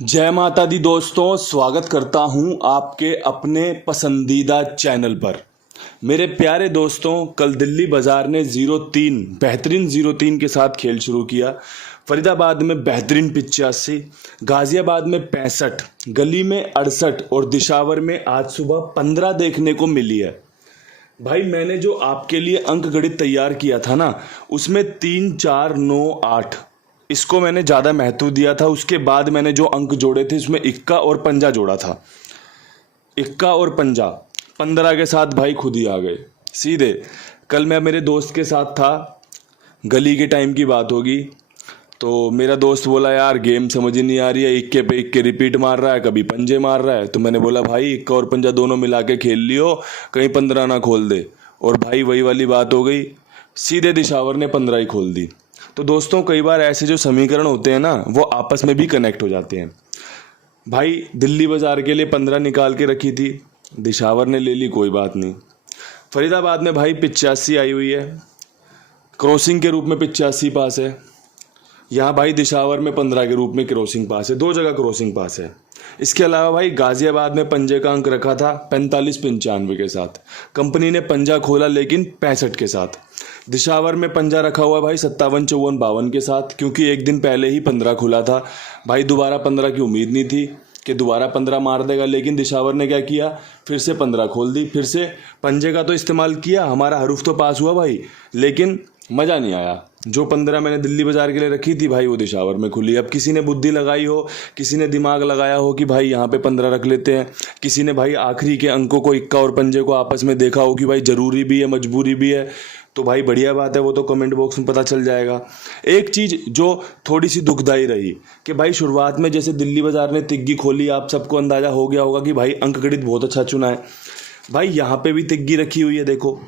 जय माता दी दोस्तों, स्वागत करता हूं आपके अपने पसंदीदा चैनल पर। मेरे प्यारे दोस्तों, कल दिल्ली बाजार ने 0-3 बेहतरीन 0-3 के साथ खेल शुरू किया। फरीदाबाद में बेहतरीन 85, गाजियाबाद में 65, गली में 68 और दिशावर में आज सुबह 15 देखने को मिली है। भाई मैंने जो आपके लिए अंक गणित तैयार किया था ना, उसमें 3, 4, 9, 8 इसको मैंने ज़्यादा महत्व दिया था। उसके बाद मैंने जो अंक जोड़े थे उसमें इक्का और पंजा जोड़ा था। इक्का और पंजा 15 के साथ भाई खुद ही आ गए सीधे। कल मैं मेरे दोस्त के साथ था, गली के टाइम की बात होगी, तो मेरा दोस्त बोला यार गेम समझ ही नहीं आ रही है, इक्के पे इक्के रिपीट मार रहा है, कभी पंजे मार रहा है। तो मैंने बोला भाई इक्का और पंजा दोनों मिला के खेल लियो, कहीं 15 ना खोल दे। और भाई वही वाली बात हो गई, सीधे दिशावर ने 15 ही खोल दी। तो दोस्तों कई बार ऐसे जो समीकरण होते हैं ना, वो आपस में भी कनेक्ट हो जाते हैं। भाई दिल्ली बाजार के लिए 15 निकाल के रखी थी, दिशावर ने ले ली, कोई बात नहीं। फरीदाबाद में भाई 85 आई हुई है, क्रॉसिंग के रूप में 85 पास है। यहाँ भाई दिशावर में 15 के रूप में क्रॉसिंग पास है, 2 जगह क्रॉसिंग पास है। इसके अलावा भाई गाजियाबाद में पंजे का अंक रखा था 45-95 के साथ, कंपनी ने पंजा खोला लेकिन 65 के साथ। दिशावर में पंजा रखा हुआ भाई 57-54-52 के साथ, क्योंकि एक दिन पहले ही 15 खुला था। भाई दोबारा 15 की उम्मीद नहीं थी कि दोबारा 15 मार देगा, लेकिन दिशावर ने क्या किया, फिर से 15 खोल दी, फिर से पंजे का तो इस्तेमाल किया। हमारा हरूफ तो पास हुआ भाई, लेकिन मज़ा नहीं आया। जो 15 मैंने दिल्ली बाजार के लिए रखी थी भाई, वो दिशावर में खुली। अब किसी ने बुद्धि लगाई हो, किसी ने दिमाग लगाया हो कि भाई यहाँ पे 15 रख लेते हैं, किसी ने भाई आखिरी के अंकों को, इक्का और पंजे को आपस में देखा हो कि भाई ज़रूरी भी है मजबूरी भी है, तो भाई बढ़िया बात है, वो तो कमेंट बॉक्स में पता चल जाएगा। एक चीज़ जो थोड़ी सी दुखदाई रही कि भाई शुरुआत में जैसे दिल्ली बाजार ने तिग्गी खोली, आप सबको अंदाज़ा हो गया होगा कि भाई अंक गणित बहुत अच्छा चुना है। भाई यहाँ पे भी तिग्गी रखी हुई है देखो,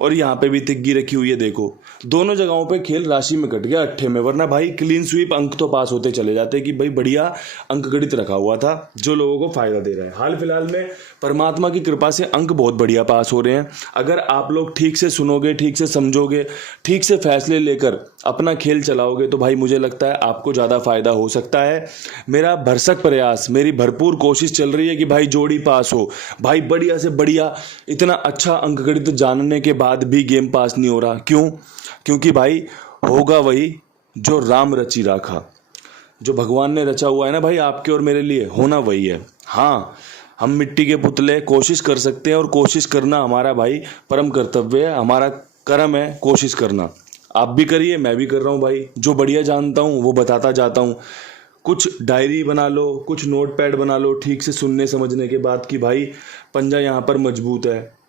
और यहाँ पे भी तिग्गी रखी हुई है देखो। दोनों जगहों पे खेल राशि में कट गया अट्ठे में, वरना भाई क्लीन स्वीप अंक तो पास होते चले जाते कि भाई बढ़िया अंक गणित रखा हुआ था जो लोगों को फायदा दे रहा है। हाल फिलहाल में परमात्मा की कृपा से अंक बहुत बढ़िया पास हो रहे हैं। अगर आप लोग ठीक से सुनोगे, ठीक से समझोगे, ठीक से फैसले लेकर अपना खेल चलाओगे, तो भाई मुझे लगता है आपको ज़्यादा फायदा हो सकता है। मेरा भरसक प्रयास, मेरी भरपूर कोशिश चल रही है कि भाई जोड़ी पास हो। भाई बढ़िया से बढ़िया, इतना अच्छा अंक गणित जानने के बाद भी गेम पास नहीं हो रहा। क्यों? क्योंकि भाई होगा वही जो राम रची राखा, जो भगवान ने रचा हुआ है ना भाई आपके और मेरे लिए, होना वही है। हाँ, हम मिट्टी के पुतले कोशिश कर सकते हैं, और कोशिश करना हमारा भाई परम कर्तव्य है, हमारा कर्म है कोशिश करना। आप भी करिए, मैं भी कर रहा हूँ भाई। जो बढ़िया जानता हूँ वो बताता जाता हूँ। कुछ डायरी बना लो, कुछ नोट पैड बना लो ठीक से सुनने समझने के बाद कि भाई पंजा यहाँ पर मजबूत है,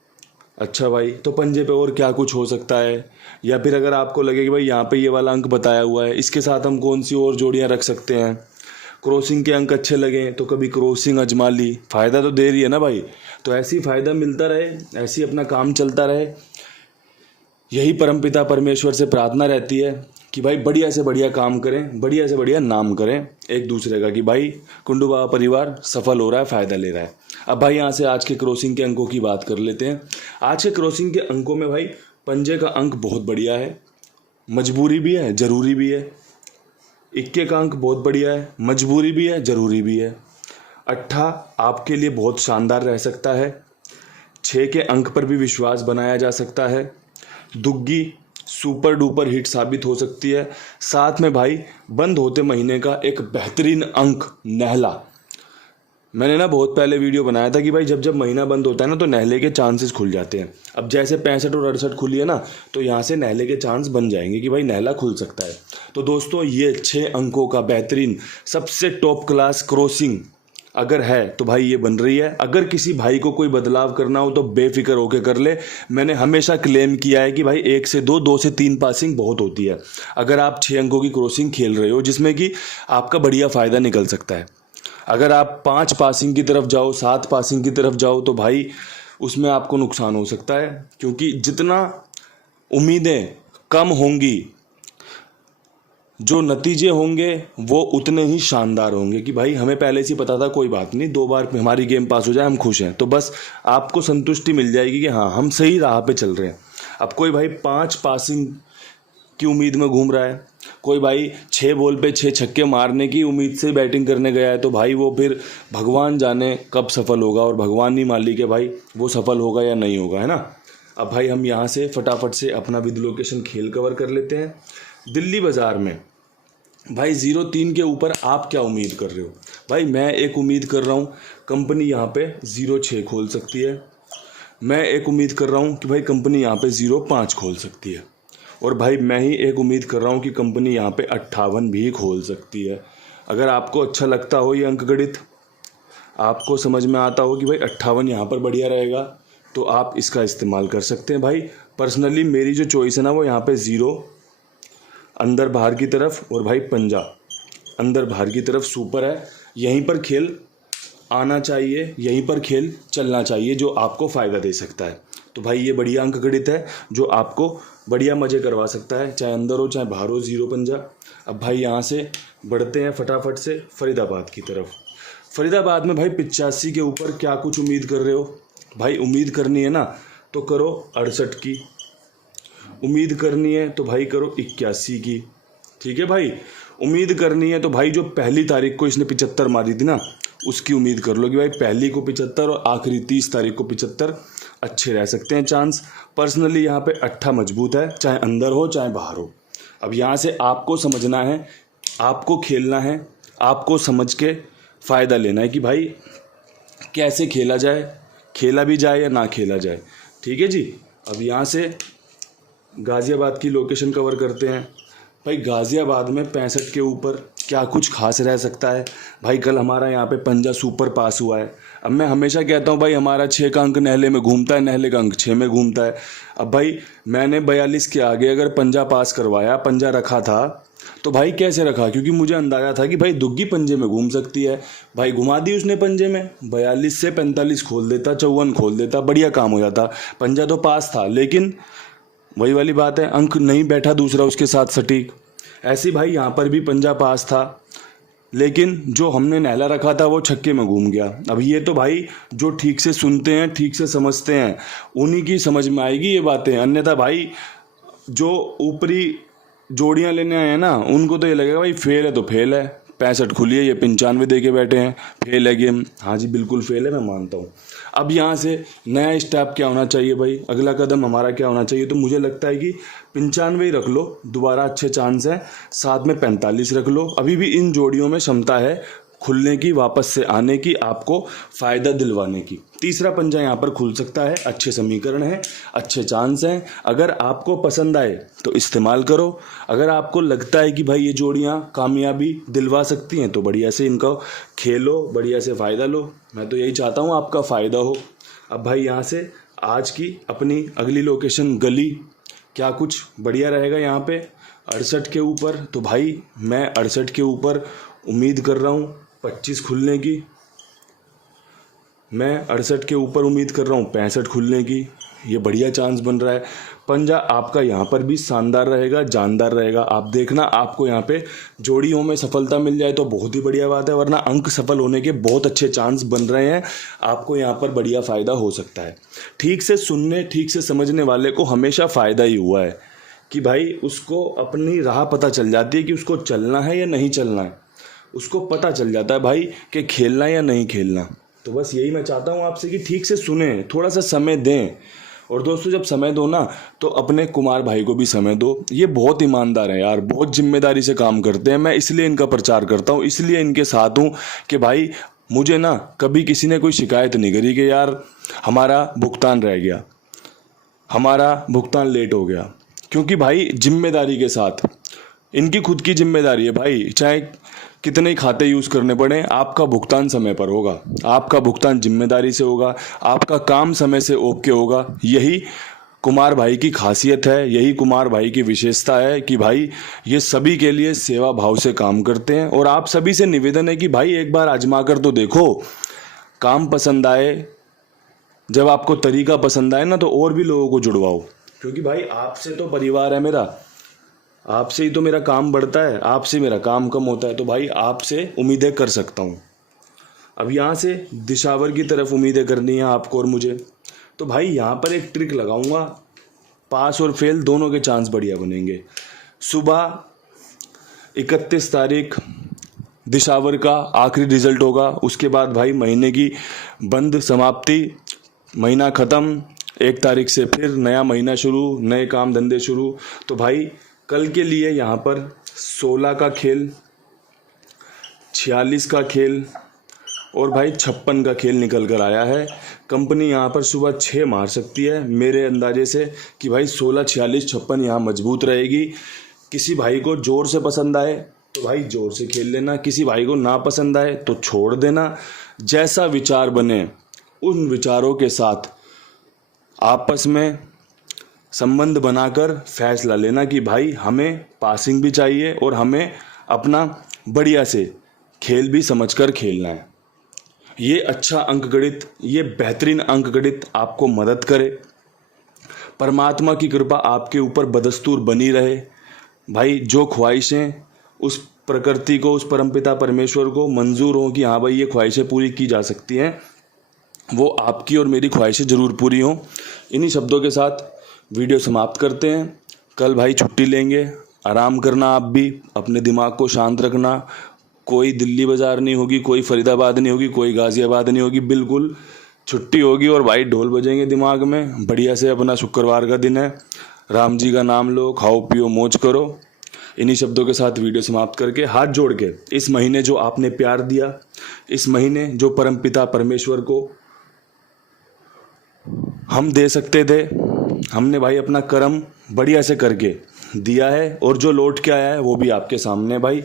अच्छा भाई तो पंजे पे और क्या कुछ हो सकता है। या फिर अगर आपको लगे कि भाई यहाँ पे ये वाला अंक बताया हुआ है, इसके साथ हम कौन सी और जोड़ियाँ रख सकते हैं, क्रॉसिंग के अंक अच्छे लगे तो कभी क्रॉसिंग अजमा ली, फ़ायदा तो दे रही है ना भाई। तो ऐसी फ़ायदा मिलता रहे, ऐसी अपना काम चलता रहे। यही परमपिता परमेश्वर से प्रार्थना रहती है कि भाई बढ़िया से बढ़िया काम करें, बढ़िया से बढ़िया नाम करें एक दूसरे का, कि भाई कुंडू बाबा परिवार सफल हो रहा है, फ़ायदा ले रहा है। अब भाई यहाँ से आज के क्रॉसिंग के अंकों की बात कर लेते हैं। आज के क्रॉसिंग के अंकों में भाई पंजे का अंक बहुत बढ़िया है, मजबूरी भी है ज़रूरी भी है। इक्के का अंक बहुत बढ़िया है, मजबूरी भी है ज़रूरी भी है। अट्ठा आपके लिए बहुत शानदार रह सकता है। 6 के अंक पर भी विश्वास बनाया जा सकता है। दुग्गी सुपर डुपर हिट साबित हो सकती है। साथ में भाई बंद होते महीने का एक बेहतरीन अंक नहला। मैंने ना बहुत पहले वीडियो बनाया था कि भाई जब जब महीना बंद होता है ना, तो नहले के चांसेस खुल जाते हैं। अब जैसे 65 और 68 खुली है ना, तो यहाँ से नहले के चांस बन जाएंगे कि भाई नहला खुल सकता है। तो दोस्तों ये 6 अंकों का बेहतरीन सबसे टॉप क्लास क्रॉसिंग अगर है तो भाई ये बन रही है। अगर किसी भाई को कोई बदलाव करना हो तो बेफिक्र होकर कर ले। मैंने हमेशा क्लेम किया है कि भाई 1 से 2, 2 से 3 पासिंग बहुत होती है। अगर आप 6 अंकों की क्रॉसिंग खेल रहे हो जिसमें कि आपका बढ़िया फ़ायदा निकल सकता है। अगर आप 5 पासिंग की तरफ जाओ, 7 पासिंग की तरफ जाओ, तो भाई उसमें आपको नुकसान हो सकता है, क्योंकि जितना उम्मीदें कम होंगी, जो नतीजे होंगे वो उतने ही शानदार होंगे। कि भाई हमें पहले से पता था कोई बात नहीं, 2 बार हमारी गेम पास हो जाए हम खुश हैं, तो बस आपको संतुष्टि मिल जाएगी कि हाँ हम सही राह पे चल रहे हैं। अब कोई भाई 5 पासिंग की उम्मीद में घूम रहा है, कोई भाई 6 बॉल पे 6 छक्के मारने की उम्मीद से बैटिंग करने गया है तो भाई वो फिर भगवान जाने कब सफल होगा, और भगवान ही मालिक है भाई वो सफल होगा या नहीं होगा, है ना। अब भाई हम यहाँ से फटाफट से अपना विद लोकेशन खेल कवर कर लेते हैं। दिल्ली बाज़ार में भाई 0-3 के ऊपर आप क्या उम्मीद कर रहे हो? भाई मैं एक उम्मीद कर रहा हूँ कंपनी यहाँ पे 0-6 खोल सकती है। मैं एक उम्मीद कर रहा हूँ कि भाई कंपनी यहाँ पे 0-5 खोल सकती है। और भाई मैं ही एक उम्मीद कर रहा हूँ कि कंपनी यहाँ पे 58 भी खोल सकती है। अगर आपको अच्छा लगता हो ये अंक गणित, आपको समझ में आता हो कि भाई 58 यहाँ पर बढ़िया रहेगा, तो आप इसका इस्तेमाल कर सकते हैं। भाई पर्सनली मेरी जो चॉइस है ना वो यहाँ पे 0 अंदर बाहर की तरफ और भाई पंजा अंदर बाहर की तरफ सुपर है। यहीं पर खेल आना चाहिए, यहीं पर खेल चलना चाहिए जो आपको फ़ायदा दे सकता है। तो भाई ये बढ़िया अंक गणित है जो आपको बढ़िया मज़े करवा सकता है, चाहे अंदर हो चाहे बाहर हो, 0 पंजा। अब भाई यहाँ से बढ़ते हैं फटाफट से फरीदाबाद की तरफ। फरीदाबाद में भाई 85 के ऊपर क्या कुछ उम्मीद कर रहे हो? भाई उम्मीद करनी है ना तो करो 68 की, उम्मीद करनी है तो भाई करो 81 की, ठीक है भाई। उम्मीद करनी है तो भाई जो पहली तारीख को इसने 75 मारी थी ना उसकी उम्मीद कर लो कि भाई पहली को 75 और आखिरी 30 तारीख को 75 अच्छे रह सकते हैं चांस। पर्सनली यहाँ पे 8 मजबूत है, चाहे अंदर हो चाहे बाहर हो। अब यहाँ से आपको समझना है, आपको खेलना है, आपको समझ के फ़ायदा लेना है कि भाई कैसे खेला जाए, खेला भी जाए या ना खेला जाए, ठीक है जी। अब यहाँ से गाज़ियाबाद की लोकेशन कवर करते हैं। भाई गाज़ियाबाद में 65 के ऊपर क्या कुछ खास रह सकता है? भाई कल हमारा यहाँ पे पंजा सुपर पास हुआ है। अब मैं हमेशा कहता हूँ भाई हमारा 6 का अंक नहले में घूमता है, नहले का अंक 6 में घूमता है। अब भाई मैंने 42 के आगे अगर पंजा पास करवाया, पंजा रखा था तो भाई कैसे रखा? क्योंकि मुझे अंदाजा था कि भाई दुग्गी पंजे में घूम सकती है। भाई घुमा दी उसने पंजे में, 42 से 45 खोल देता, 54 खोल देता, बढ़िया काम हो जाता, पंजा तो पास था। लेकिन वही वाली बात है, अंक नहीं बैठा दूसरा उसके साथ सटीक। ऐसे भाई यहाँ पर भी पंजा पास था, लेकिन जो हमने नहला रखा था वो छक्के में घूम गया। अब ये तो भाई जो ठीक से सुनते हैं, ठीक से समझते हैं, उन्हीं की समझ में आएगी ये बातें। अन्यथा भाई जो ऊपरी जोड़ियाँ लेने आए हैं ना उनको तो ये लगेगा भाई फेल है तो फेल है। 65 खुली है, ये 95 दे के बैठे हैं, फेल है गेम। हाँ जी बिल्कुल फेल है, मैं मानता हूँ। अब यहाँ से नया स्टेप क्या होना चाहिए भाई, अगला कदम हमारा क्या होना चाहिए? तो मुझे लगता है कि 95 ही रख लो, दोबारा अच्छे चांस हैं। साथ में 45 रख लो, अभी भी इन जोड़ियों में क्षमता है खुलने की, वापस से आने की, आपको फ़ायदा दिलवाने की। तीसरा पंजा यहाँ पर खुल सकता है, अच्छे समीकरण हैं, अच्छे चांस हैं। अगर आपको पसंद आए तो इस्तेमाल करो। अगर आपको लगता है कि भाई ये जोड़ियाँ कामयाबी दिलवा सकती हैं तो बढ़िया से इनका खेलो, बढ़िया से फ़ायदा लो। मैं तो यही चाहता हूँ आपका फ़ायदा हो। अब भाई यहाँ से आज की अपनी अगली लोकेशन गली, क्या कुछ बढ़िया रहेगा यहाँ पे 68 के ऊपर? तो भाई मैं 68 के ऊपर उम्मीद कर रहा हूँ 25 खुलने की। मैं 68 के ऊपर उम्मीद कर रहा हूँ 65 खुलने की। ये बढ़िया चांस बन रहा है। पंजा आपका यहाँ पर भी शानदार रहेगा, जानदार रहेगा। आप देखना आपको यहाँ पे जोड़ियों में सफलता मिल जाए तो बहुत ही बढ़िया बात है, वरना अंक सफल होने के बहुत अच्छे चांस बन रहे हैं। आपको यहाँ पर बढ़िया फ़ायदा हो सकता है। ठीक से सुनने, ठीक से समझने वाले को हमेशा फ़ायदा ही हुआ है कि भाई उसको अपनी राह पता चल जाती है कि उसको चलना है या नहीं चलना है। उसको पता चल जाता है भाई कि खेलना या नहीं खेलना। तो बस यही मैं चाहता हूँ आपसे कि ठीक से सुने, थोड़ा सा समय दें। और दोस्तों जब समय दो ना तो अपने कुमार भाई को भी समय दो। ये बहुत ईमानदार है यार, बहुत जिम्मेदारी से काम करते हैं। मैं इसलिए इनका प्रचार करता हूँ, इसलिए इनके साथ हूँ कि भाई मुझे ना कभी किसी ने कोई शिकायत नहीं करी कि यार हमारा भुगतान रह गया, हमारा भुगतान लेट हो गया। क्योंकि भाई जिम्मेदारी के साथ, इनकी खुद की जिम्मेदारी है भाई, चाहे कितने ही खाते यूज़ करने पड़े, आपका भुगतान समय पर होगा, आपका भुगतान जिम्मेदारी से होगा, आपका काम समय से ओके होगा। यही कुमार भाई की खासियत है, यही कुमार भाई की विशेषता है कि भाई ये सभी के लिए सेवा भाव से काम करते हैं। और आप सभी से निवेदन है कि भाई एक बार आजमा कर तो देखो, काम पसंद आए, जब आपको तरीका पसंद आए ना तो और भी लोगों को जुड़वाओ। क्योंकि भाई आपसे तो परिवार है मेरा, आपसे ही तो मेरा काम बढ़ता है, आपसे मेरा काम कम होता है। तो भाई आपसे उम्मीदें कर सकता हूँ। अब यहाँ से दिशावर की तरफ उम्मीदें करनी है आपको और मुझे। तो भाई यहाँ पर एक ट्रिक लगाऊंगा, पास और फेल दोनों के चांस बढ़िया बनेंगे। सुबह 31 तारीख दिशावर का आखिरी रिजल्ट होगा। उसके बाद भाई महीने की बंद समाप्ति, महीना ख़त्म, 1 तारीख से फिर नया महीना शुरू, नए काम धंधे शुरू। तो भाई कल के लिए यहाँ पर 16 का खेल, 46 का खेल और भाई 56 का खेल निकल कर आया है। कंपनी यहाँ पर सुबह 6 मार सकती है मेरे अंदाजे से कि भाई 16, 46, 56 यहाँ मजबूत रहेगी। किसी भाई को जोर से पसंद आए तो भाई जोर से खेल लेना, किसी भाई को ना पसंद आए तो छोड़ देना। जैसा विचार बने उन विचारों के साथ आपस में संबंध बनाकर फैसला लेना कि भाई हमें पासिंग भी चाहिए और हमें अपना बढ़िया से खेल भी समझकर खेलना है। ये अच्छा अंकगणित, ये बेहतरीन अंकगणित आपको मदद करे। परमात्मा की कृपा आपके ऊपर बदस्तूर बनी रहे। भाई जो ख्वाहिशें उस प्रकृति को, उस परमपिता परमेश्वर को मंजूर हो कि हाँ भाई ये ख्वाहिशें पूरी की जा सकती हैं, वो आपकी और मेरी ख्वाहिशें ज़रूर पूरी हों। इन्हीं शब्दों के साथ वीडियो समाप्त करते हैं। कल भाई छुट्टी लेंगे, आराम करना, आप भी अपने दिमाग को शांत रखना। कोई दिल्ली बाज़ार नहीं होगी, कोई फरीदाबाद नहीं होगी, कोई गाज़ियाबाद नहीं होगी, बिल्कुल छुट्टी होगी और भाई ढोल बजेंगे दिमाग में। बढ़िया से अपना शुक्रवार का दिन है, राम जी का नाम लो, खाओ पियो मौज करो। इन्हीं शब्दों के साथ वीडियो समाप्त करके हाथ जोड़ के इस महीने जो आपने प्यार दिया, इस महीने जो परमपिता परमेश्वर को हम दे सकते थे, हमने भाई अपना कर्म बढ़िया से करके दिया है और जो लौट के आया है वो भी आपके सामने। भाई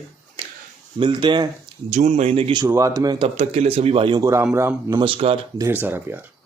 मिलते हैं जून महीने की शुरुआत में, तब तक के लिए सभी भाइयों को राम राम, नमस्कार, ढेर सारा प्यार।